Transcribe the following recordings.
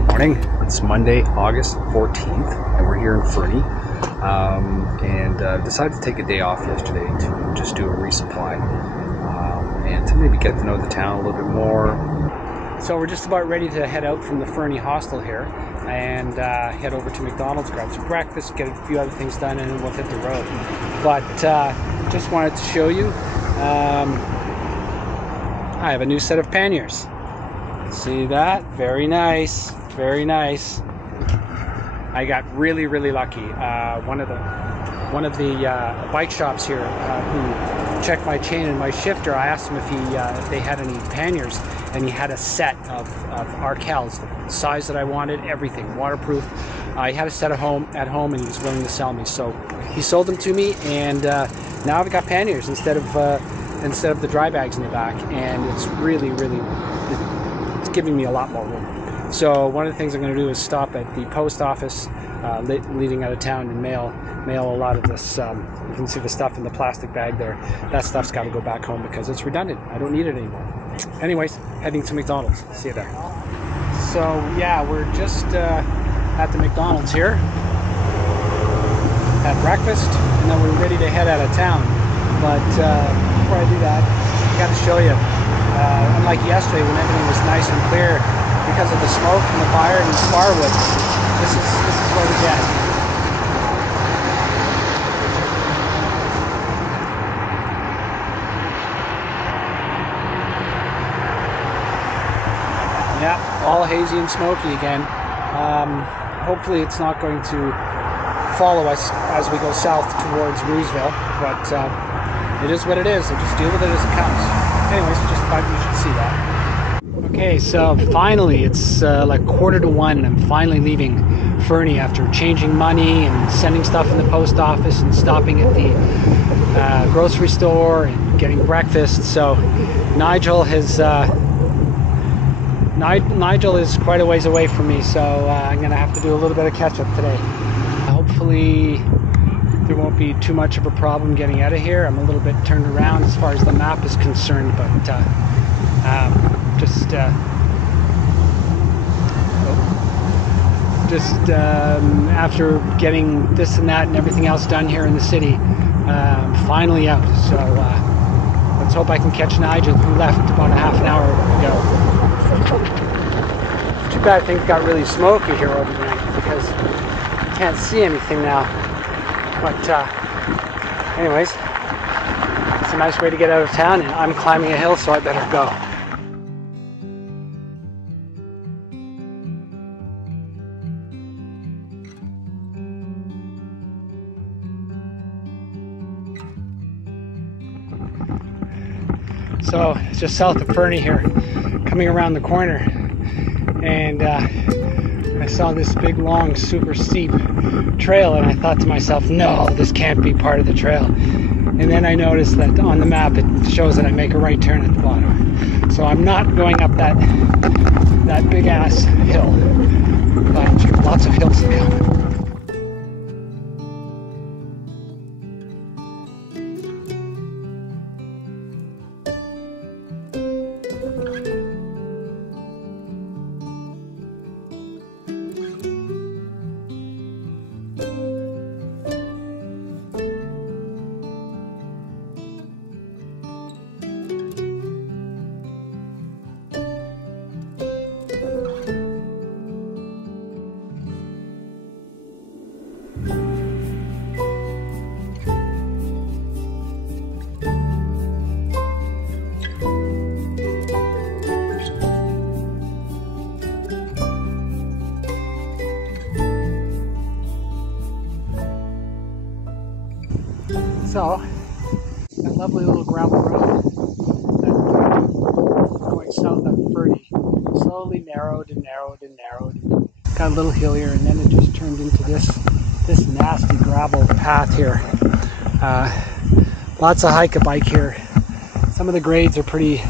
Good morning. It's Monday, August 14th, and we're here in Fernie. Decided to take a day off yesterday to just do a resupply and to maybe get to know the town a little bit more. So we're just about ready to head out from the Fernie hostel here and head over to McDonald's, grab some breakfast, get a few other things done, and then we'll hit the road. But just wanted to show you, I have a new set of panniers. See that? Very nice, very nice. I got really lucky. One of the bike shops here who checked my chain and my shifter, I asked him if they had any panniers, and he had a set of Arkells, the size that I wanted, everything, waterproof. I had a set at home, and he was willing to sell me, so he sold them to me, and now I've got panniers instead of the dry bags in the back, and it's really it's giving me a lot more room. So one of the things I'm going to do is stop at the post office leading out of town and mail a lot of this. You can see the stuff in the plastic bag there. That stuff's got to go back home because it's redundant. I don't need it anymore. Anyways, heading to McDonald's. See you there. So yeah, we're just at the McDonald's here. Had breakfast, and then we're ready to head out of town. But before I do that, I got to show you. Unlike yesterday when everything was nice and clear, because of the smoke and the fire and the firewood, this is what we get. Yeah, all hazy and smoky again. Hopefully it's not going to follow us as we go south towards Rooseville, but it is what it is. I'll just deal with it as it comes. Anyways, just thought you should see that. Okay, so finally, it's like 1:45, and I'm finally leaving Fernie after changing money and sending stuff in the post office and stopping at the grocery store and getting breakfast. So Nigel is quite a ways away from me, so I'm going to have to do a little bit of catch-up today. Hopefully there won't be too much of a problem getting out of here. I'm a little bit turned around as far as the map is concerned, but after getting this and that and everything else done here in the city, finally out. So let's hope I can catch Nigel, who left about a half an hour ago. Too bad things got really smoky here overnight because I can't see anything now. But anyways, it's a nice way to get out of town, and I'm climbing a hill, so I better go. So it's just south of Fernie here, coming around the corner, and I saw this big, long, super steep trail, and I thought to myself, no, this can't be part of the trail. And then I noticed that on the map it shows that I make a right turn at the bottom. So I'm not going up that big ass hill, but lots of hills to come. So, that lovely little gravel road that going south up Fernie slowly narrowed and narrowed and narrowed. Got a little hillier, and then it just turned into this nasty gravel path here. Lots of hike-a-bike here. Some of the grades are pretty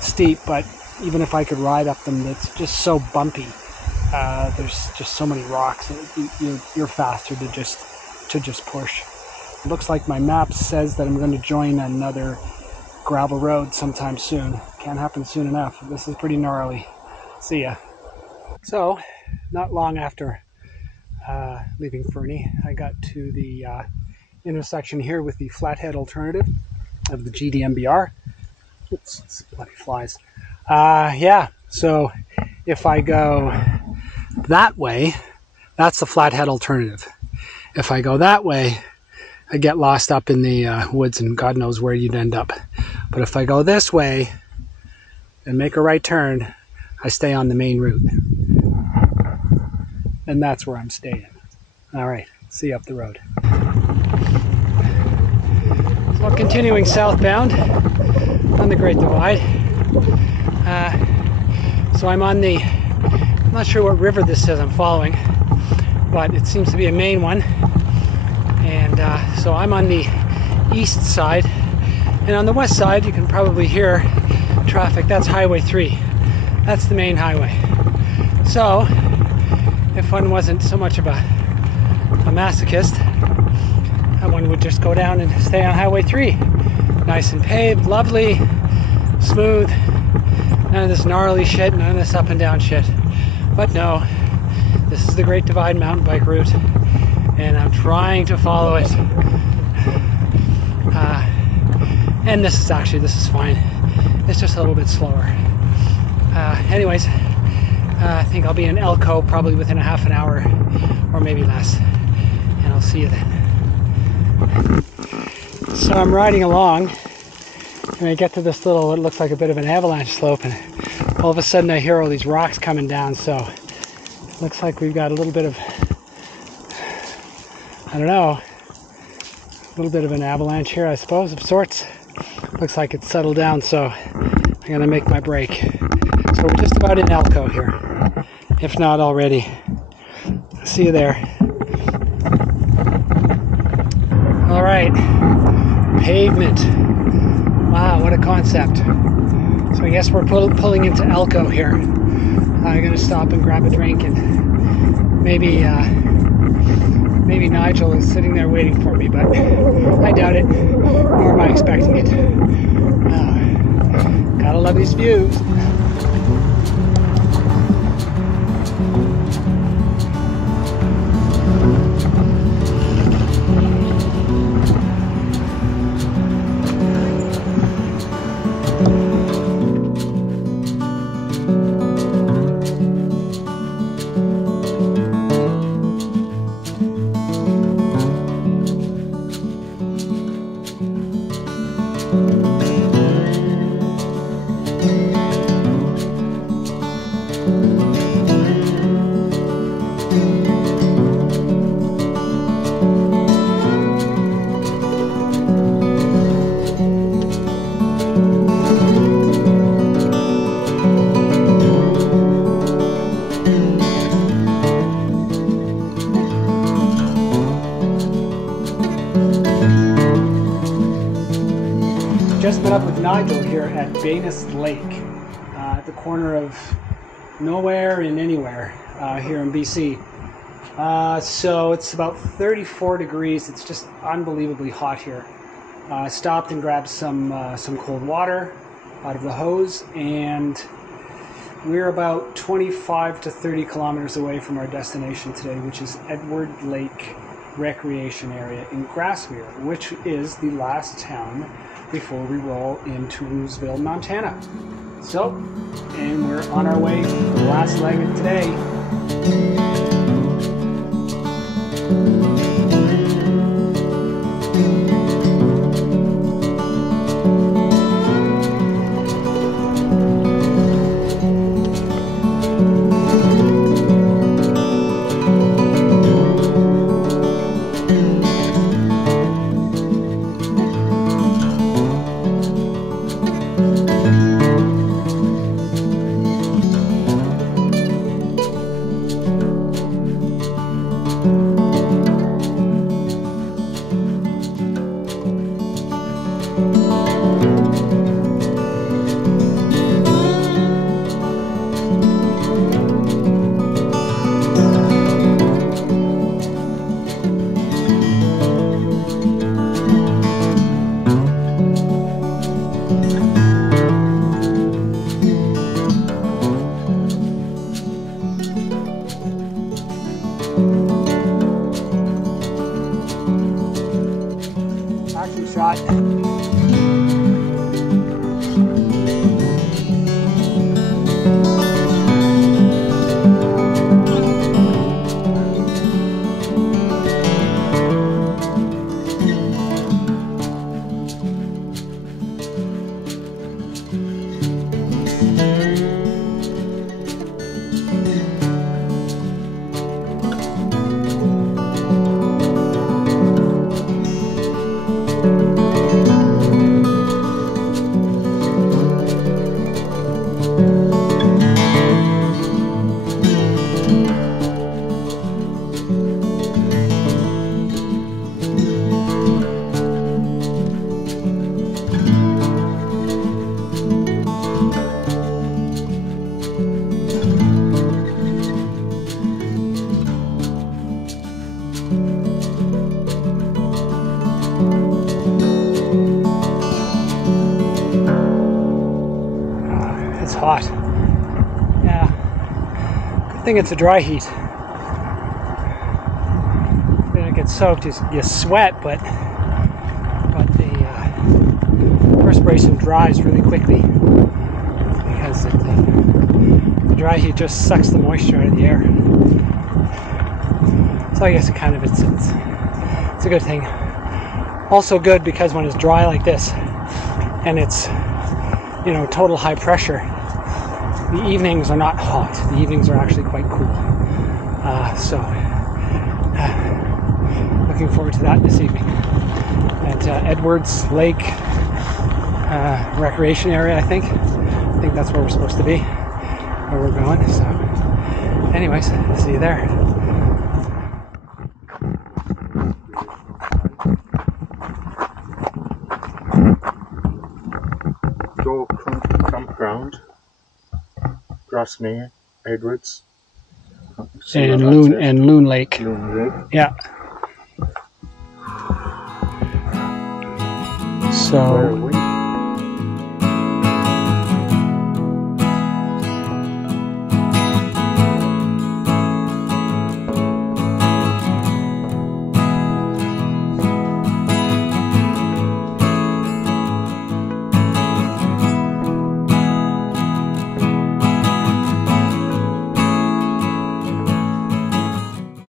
steep, but even if I could ride up them, it's just so bumpy. There's just so many rocks, you're faster to just push. It looks like my map says that I'm going to join another gravel road sometime soon. Can't happen soon enough. This is pretty gnarly. See ya. So, not long after leaving Fernie, I got to the intersection here with the flathead alternative of the GDMBR. Oops, this bloody flies. Yeah, so if I go that way, that's the flathead alternative. If I go that way, I get lost up in the woods and God knows where you'd end up. But if I go this way and make a right turn, I stay on the main route. And that's where I'm staying. All right, see you up the road. So continuing southbound on the Great Divide. So I'm on the, I'm not sure what river this is I'm following, but it seems to be a main one. And so I'm on the east side. And on the west side, you can probably hear traffic. That's Highway 3. That's the main highway. So if one wasn't so much of a masochist, one would just go down and stay on Highway 3. Nice and paved, lovely, smooth, none of this gnarly shit, none of this up and down shit. But no, this is the Great Divide mountain bike route, and I'm trying to follow it. And this is fine. It's just a little bit slower. Anyways, I think I'll be in Elko probably within a half an hour or maybe less, and I'll see you then. So I'm riding along and I get to this little, what looks like a bit of an avalanche slope, and all of a sudden I hear all these rocks coming down. So it looks like we've got a little bit of, I don't know, a little bit of an avalanche here, I suppose, of sorts. Looks like it's settled down, so I'm gonna make my break. So we're just about in Elko here, if not already. See you there. All right, pavement. Wow, what a concept. So I guess we're pulling into Elko here. I'm gonna stop and grab a drink, and maybe Nigel is sitting there waiting for me, but I doubt it, nor am I expecting it. Gotta love these views. Just met up with Nigel here at Banis Lake, at the corner of nowhere and anywhere here in BC. So it's about 34 degrees. It's just unbelievably hot here. Stopped and grabbed some cold water out of the hose, and we're about 25 to 30 kilometers away from our destination today, which is Edward Lake Recreation Area in Grassmere, which is the last town before we roll into Rooseville, Montana. So, and we're on our way to the last leg of today. I think it's a dry heat. When it gets soaked, you sweat, but the perspiration dries really quickly because the dry heat just sucks the moisture out of the air. So I guess it's a good thing. Also good because when it's dry like this and it's, you know, total high pressure, the evenings are not hot. The evenings are actually quite cool. Looking forward to that this evening at Edwards Lake recreation area. I think that's where we're supposed to be, where we're going. So anyways, see you there. Campground, Grassmere, Edwards, and Loon Lake. Yeah. So